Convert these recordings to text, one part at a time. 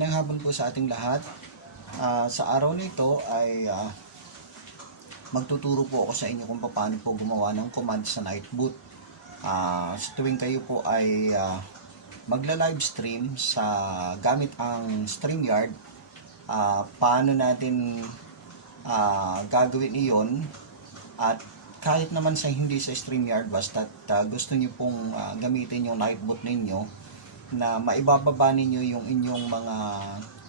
Magandang hapon po sa ating lahat. Sa araw nito ay magtuturo po ako sa inyo kung paano po gumawa ng command sa Nightboot. Sa tuwing kayo po ay magla-live stream sa gamit ang StreamYard, paano natin gagawin iyon, at kahit naman sa hindi sa StreamYard, basta gusto niyo pong gamitin yung Nightboot ninyo, na maibababa ninyo yung inyong mga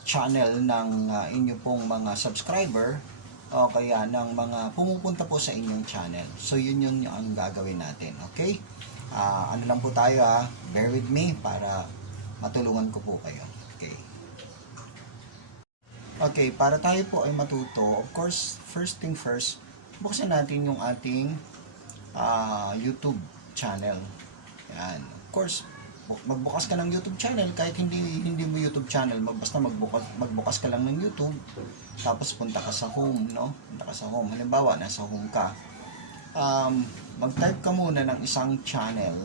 channel ng inyo pong mga subscriber o kaya ng mga pumupunta po sa inyong channel. So yun ang gagawin natin, okay? Ano lang po tayo, bear with me para matulungan ko po kayo. Okay, para tayo po ay matuto, of course, first thing first, buksan natin yung ating YouTube channel. Yan. Of course, magbukas ka ng YouTube channel, kahit hindi mo YouTube channel, basta magbukas ka lang ng YouTube, tapos punta ka sa home, no? Punta ka sa home. Halimbawa, nasa home ka. Mag-type ka muna ng isang channel.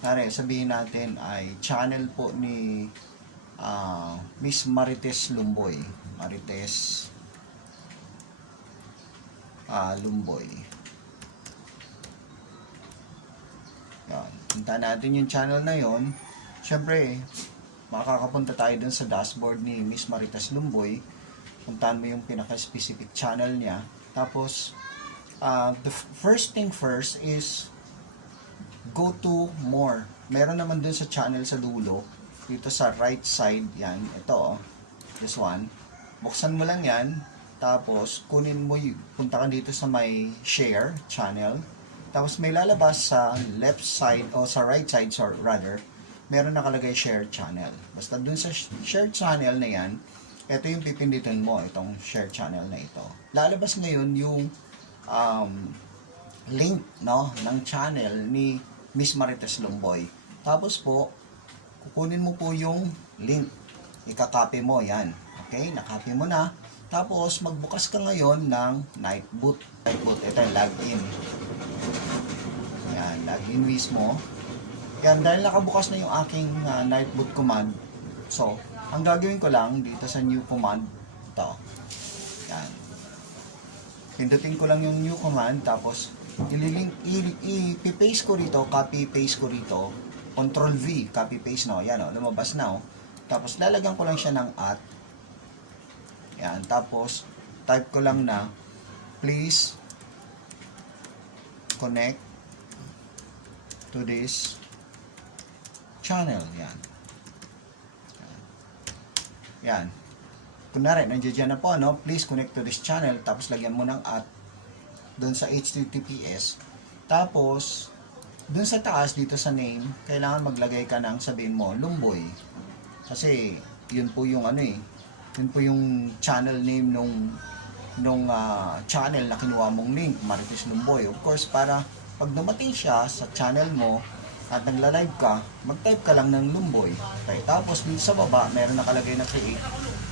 Tari, sabihin natin ay channel po ni Miss Marites Lumboy. Marites Lumboy. Yan. Punta natin yung channel na yon. Siyempre, makakapunta tayo dun sa dashboard ni Miss Marites Lumboy. Puntahan mo yung pinaka-specific channel niya. Tapos, the first thing first is go to more. Meron naman dun sa channel sa dulo, dito sa right side, yan, ito, this one. Buksan mo lang yan, tapos kunin mo, punta ka dito sa may share channel. Tapos may lalabas sa left side o sa right side, rather, meron nakalagay share channel. Basta dun sa share channel na yan, ito yung pipindutin mo, itong share channel na ito. Lalabas ngayon yung link, no, ng channel ni Miss Marites Lumboy. Tapos po, kukunin mo po yung link. Ika-copy mo, yan. Okay, na-copy mo na. Tapos, magbukas ka ngayon ng Nightboot. Ito yung login. Yan, login mismo. Yan, dahil nakabukas na yung aking Nightboot command. So, ang gagawin ko lang dito sa new command, ito. Yan. Pindutin ko lang yung new command, tapos i-paste ko rito, copy-paste ko rito, Ctrl-V, copy-paste, no? Yan, lumabas na, Tapos, lalagyan ko lang siya ng @ yan, tapos type ko lang na please connect to this channel. Yan. Kunwari, nandiyan na po, no? Please connect to this channel. Tapos lagyan mo ng @ doon sa HTTPS. Tapos doon sa taas dito sa name, kailangan maglagay ka ng, sabihin mo, Lumboy. Kasi yun po yung yun po yung channel name nung channel na kinuha mong link, Marites Lumboy. Of course, para pag dumating siya sa channel mo at nagla-live ka, mag-type ka lang ng Lumboy. Okay. Tapos dito sa baba, meron nakalagay na create.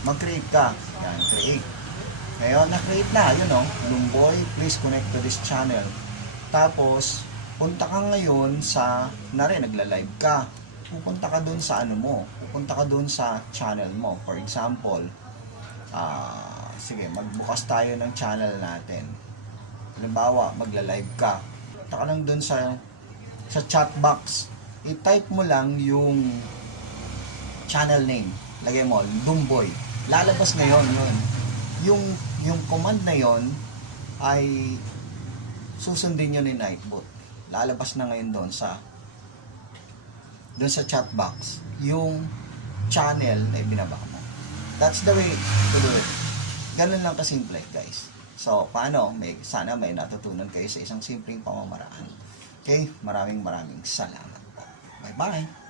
Mag-create ka. Yan, create. Ngayon, na-create na. Yun, Lumboy, please connect to this channel. Tapos, punta ka ngayon sa, nagla-live ka. Pupunta ka dun sa pupunta ka dun sa channel mo. For example, sige, magbukas tayo ng channel natin. Halimbawa, magla-live ka. Punta ka lang dun sa chat box. I-type mo lang yung channel name. Lagay mo, Lumboy. Lalabas ngayon yun. Yung command na yon ay susundin nyo ni Nightboot. Lalabas na ngayon doon sa chat box yung channel na ibinaba mo. That's the way to do it. Ganun lang kasimple, guys. So, paano? Sana may natutunan kayo sa isang simpleng pamamaraan. Okay? Maraming salamat po. Bye-bye!